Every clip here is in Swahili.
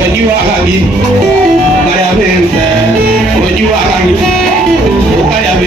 When you are happy, I am when you are happy, I am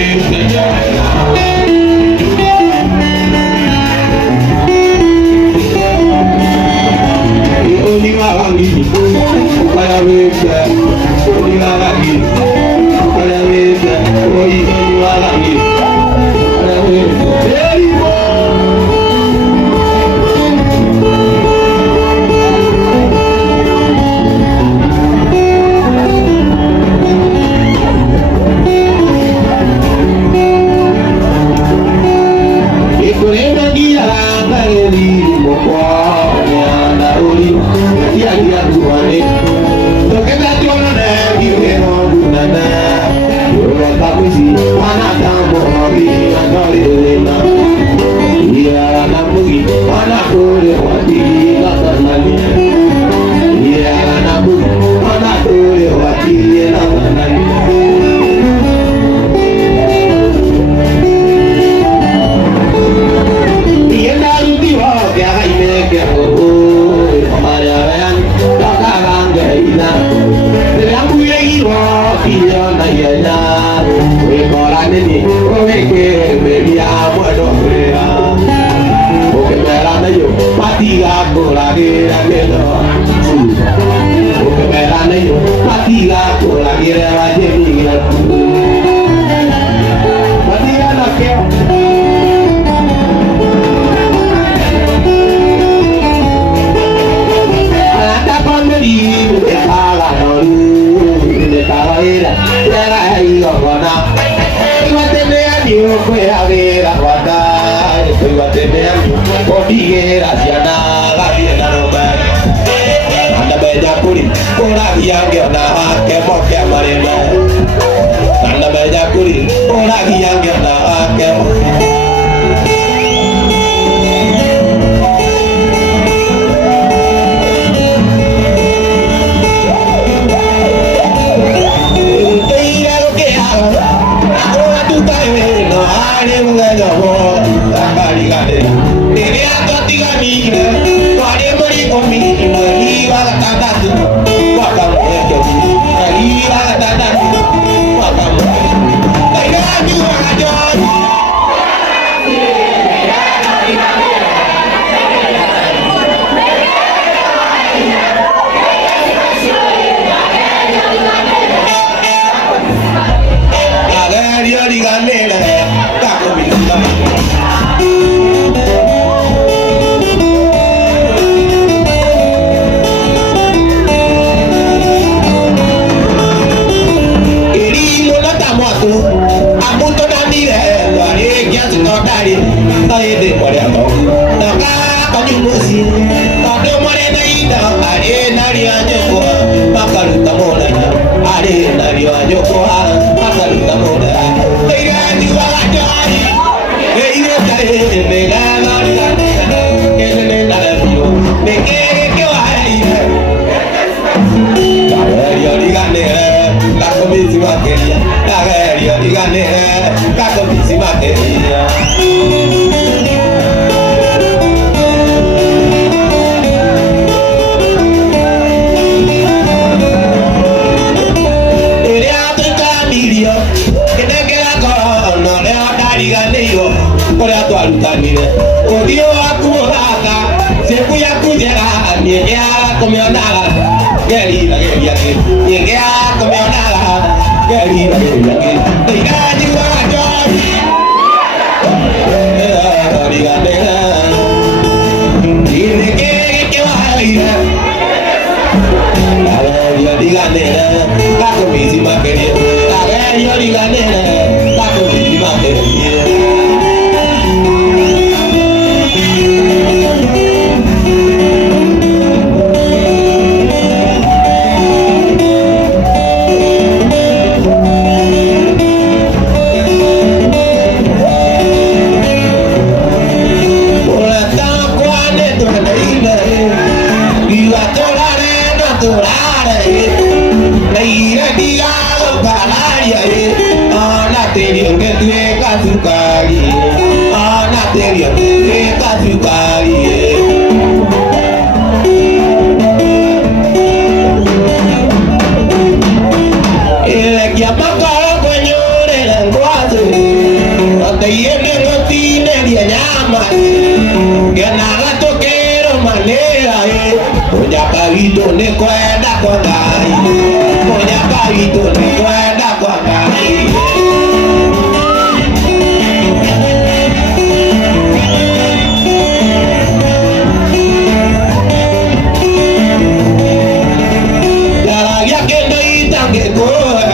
Gari Yo diga nena, la comisi ma quería. Yo diga nena, la comisi ma quería. Ne kwenda kwa ngai, moja kaito ne kwenda kwa ngai. Yala yake no itange koe,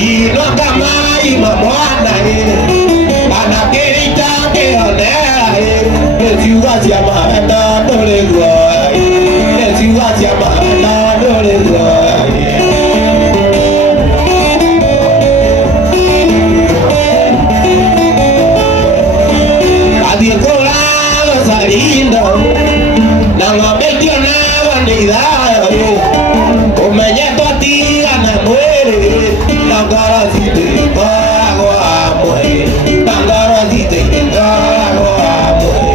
ino kama ima mwana ana kiri itange onera esiwa siama enda dole goa. Siama dole goa. Adie kola lo salindo, na ngabetio na wanidao. Umenye totia na muere, na garasite kago amue, na garasite kago amue.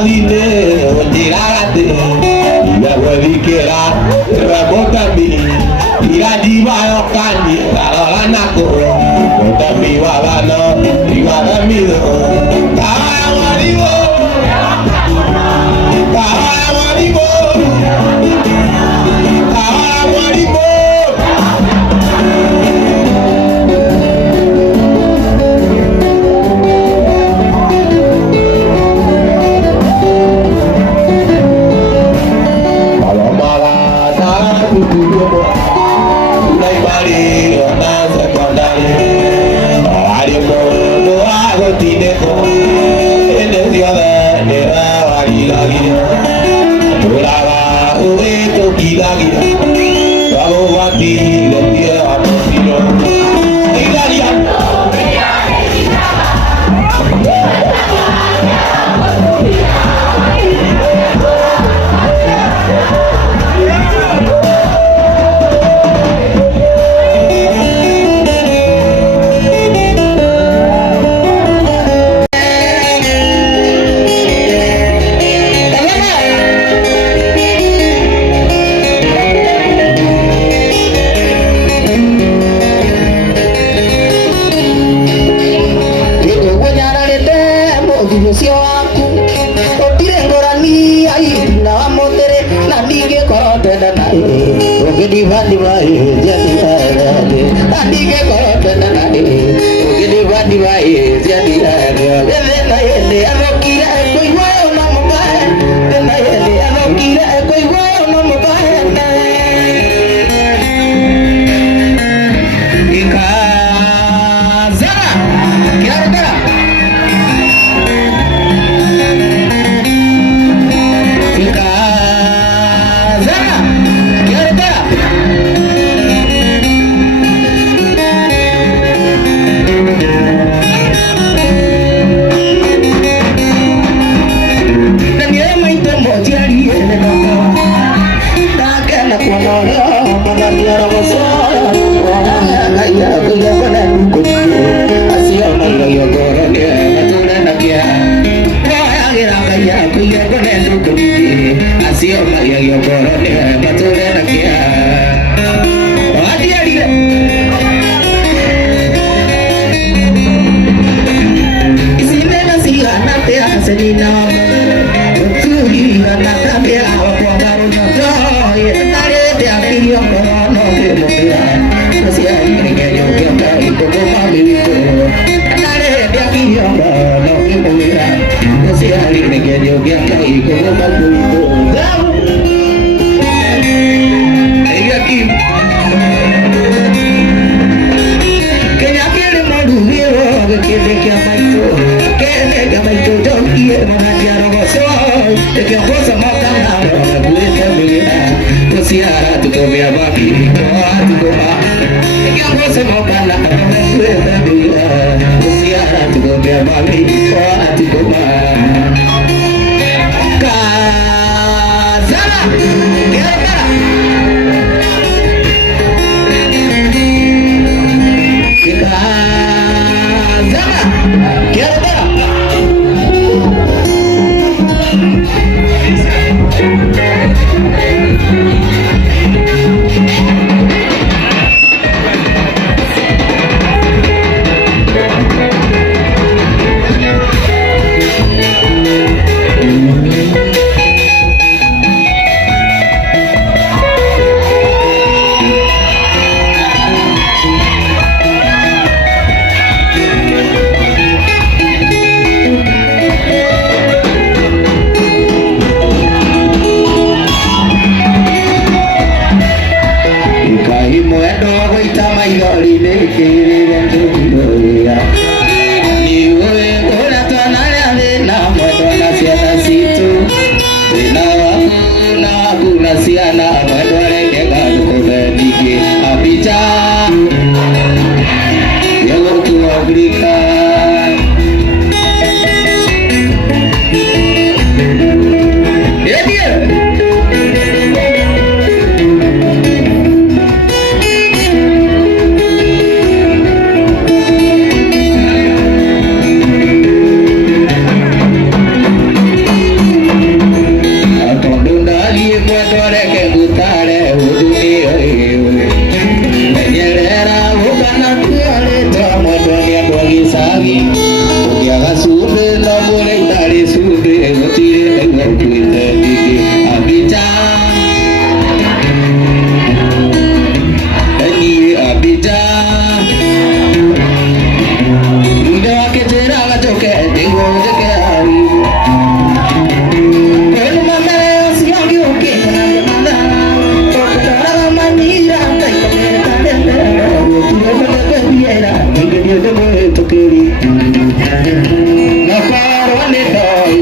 Aline, Otirate, Yawavikera, Rabotami, Iradiva Okani, Aranako, Otami Wavano, Iwanamido, Kawaribo, Kawaribo, Kawaribo. kuite diki abita eni abita ndo aketera la toke dingo toke ari kono mama siangi oke kana kana manira tai kamera kana tokeri nakaro ne dai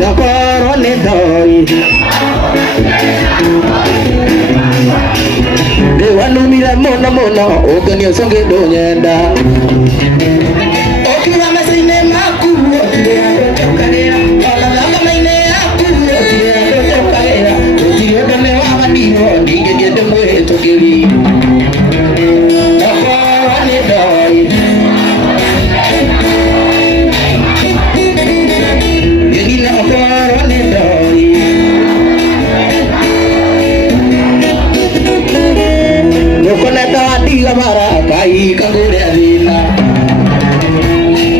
nakaro ne dai de wanumira mono mono oganio songe do nyenda okira masine maku de tokera ala la maine aku de tokera de me wa bandiro ndige de mo tokeri Bara kai kangure adina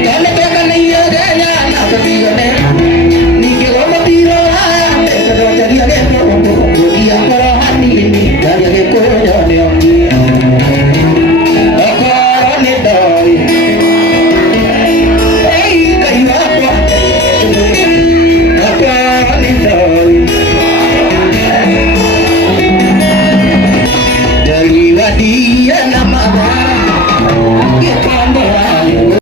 kane to kane ye ganya na katiga ne nike lo matiro aya te do jari age ko dia kara hani ni jari age ko ne akara ne dai ei kai wa ko akara ne dai dari wadi